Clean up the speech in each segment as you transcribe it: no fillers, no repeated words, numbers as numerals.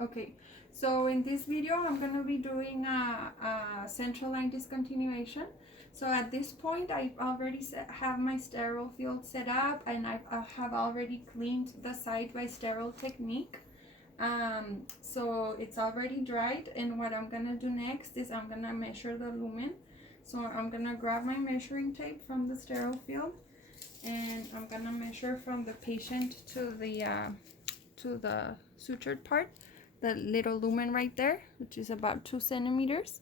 Okay, so in this video I'm going to be doing a central line discontinuation. So at this point I already have my sterile field set up, and I have already cleaned the site by sterile technique. So it's already dried, and what I'm going to do next is I'm going to measure the lumen. So I'm going to grab my measuring tape from the sterile field, and I'm going to measure from the patient to the sutured part, the little lumen right there, which is about 2 centimeters.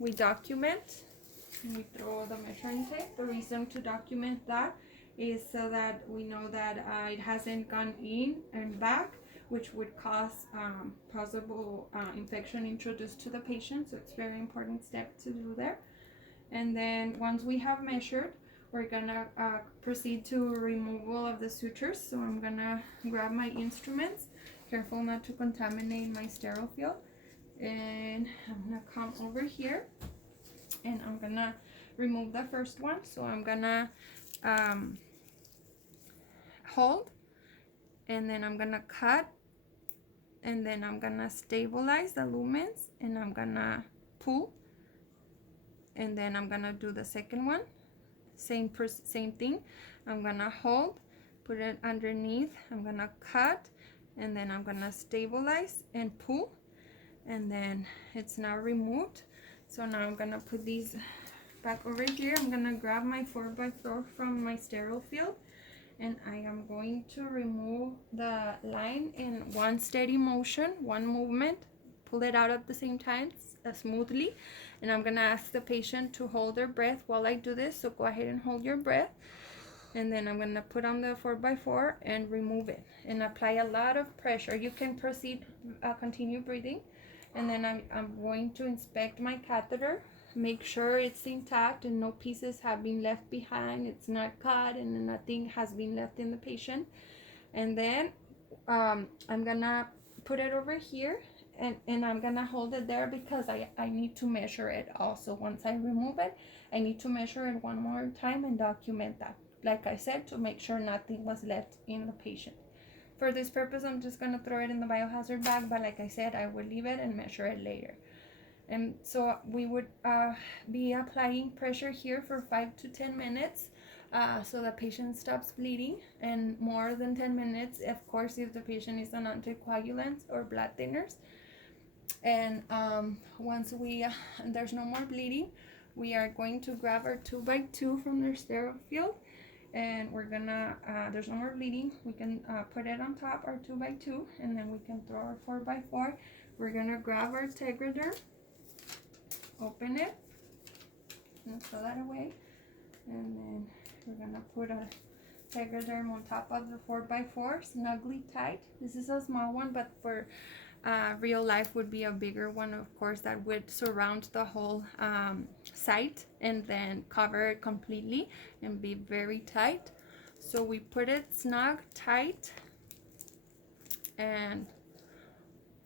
We document, and we throw the measuring tape. The reason to document that is so that we know that it hasn't gone in and back, which would cause possible infection introduced to the patient. So it's a very important step to do there. And then once we have measured, we're gonna proceed to removal of the sutures. So I'm gonna grab my instruments, careful not to contaminate my sterile field, and I'm gonna come over here and I'm gonna remove the first one. So I'm gonna hold, and then I'm gonna cut, and then I'm gonna stabilize the lumens, and I'm gonna pull, and then I'm gonna do the second one. Same thing. I'm gonna hold, put it underneath, I'm gonna cut, and then I'm gonna stabilize and pull, and then it's now removed. So now I'm gonna put these back over here. I'm gonna grab my 4x4 from my sterile field, and I am going to remove the line in one steady motion, one movement. Pull it out at the same time, smoothly. And I'm gonna ask the patient to hold their breath while I do this, so go ahead and hold your breath. And then I'm gonna put on the 4x4 and remove it, and apply a lot of pressure. You can proceed, continue breathing. And then I'm going to inspect my catheter, make sure it's intact and no pieces have been left behind, it's not cut, and nothing has been left in the patient. And then I'm gonna put it over here, and I'm gonna hold it there because I need to measure it also. Once I remove it, I need to measure it one more time and document that, like I said, to make sure nothing was left in the patient. For this purpose, I'm just gonna throw it in the biohazard bag, but like I said, I will leave it and measure it later. And so we would be applying pressure here for 5 to 10 minutes, so the patient stops bleeding, and more than 10 minutes, of course, if the patient is on anticoagulants or blood thinners. And once there's no more bleeding, we are going to grab our 2x2 from their sterile field, and we're gonna there's no more bleeding, we can put it on top, our 2x2, and then we can throw our 4x4. We're gonna grab our tegaderm, open it, and throw that away, and then we're gonna put a tegaderm on top of the 4x4, snugly tight. This is a small one, but for real life would be a bigger one, of course, that would surround the whole site and then cover it completely and be very tight. So we put it snug, tight, and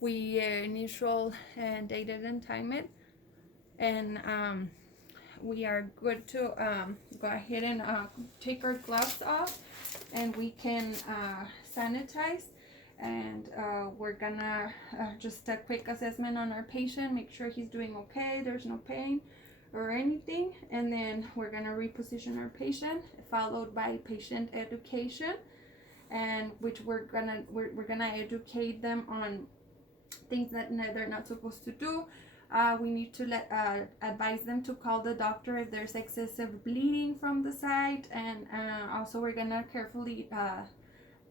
we initial and date it and time it, and we are good to go ahead and take our gloves off, and we can sanitize. And we're gonna just a quick assessment on our patient, make sure he's doing okay, there's no pain or anything, and then we're gonna reposition our patient, followed by patient education, and which we're gonna educate them on things that they're not supposed to do. We need to advise them to call the doctor if there's excessive bleeding from the site, and also we're gonna carefully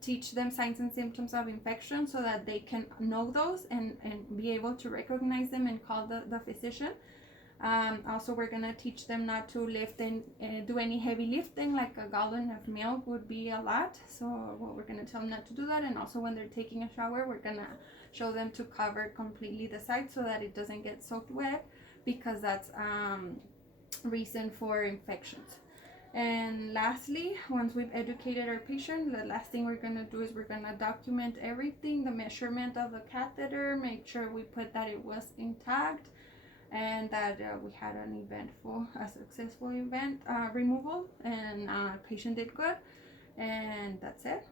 teach them signs and symptoms of infection so that they can know those and be able to recognize them and call the physician. Also, we're gonna teach them not to lift and do any heavy lifting, like a gallon of milk would be a lot. So we're gonna tell them not to do that. And also when they're taking a shower, we're gonna show them to cover completely the site so that it doesn't get soaked wet, because that's reason for infections. And lastly, once we've educated our patient, the last thing we're gonna do is we're gonna document everything, the measurement of the catheter, make sure we put that it was intact, and that we had a successful event removal, and patient did good, and that's it.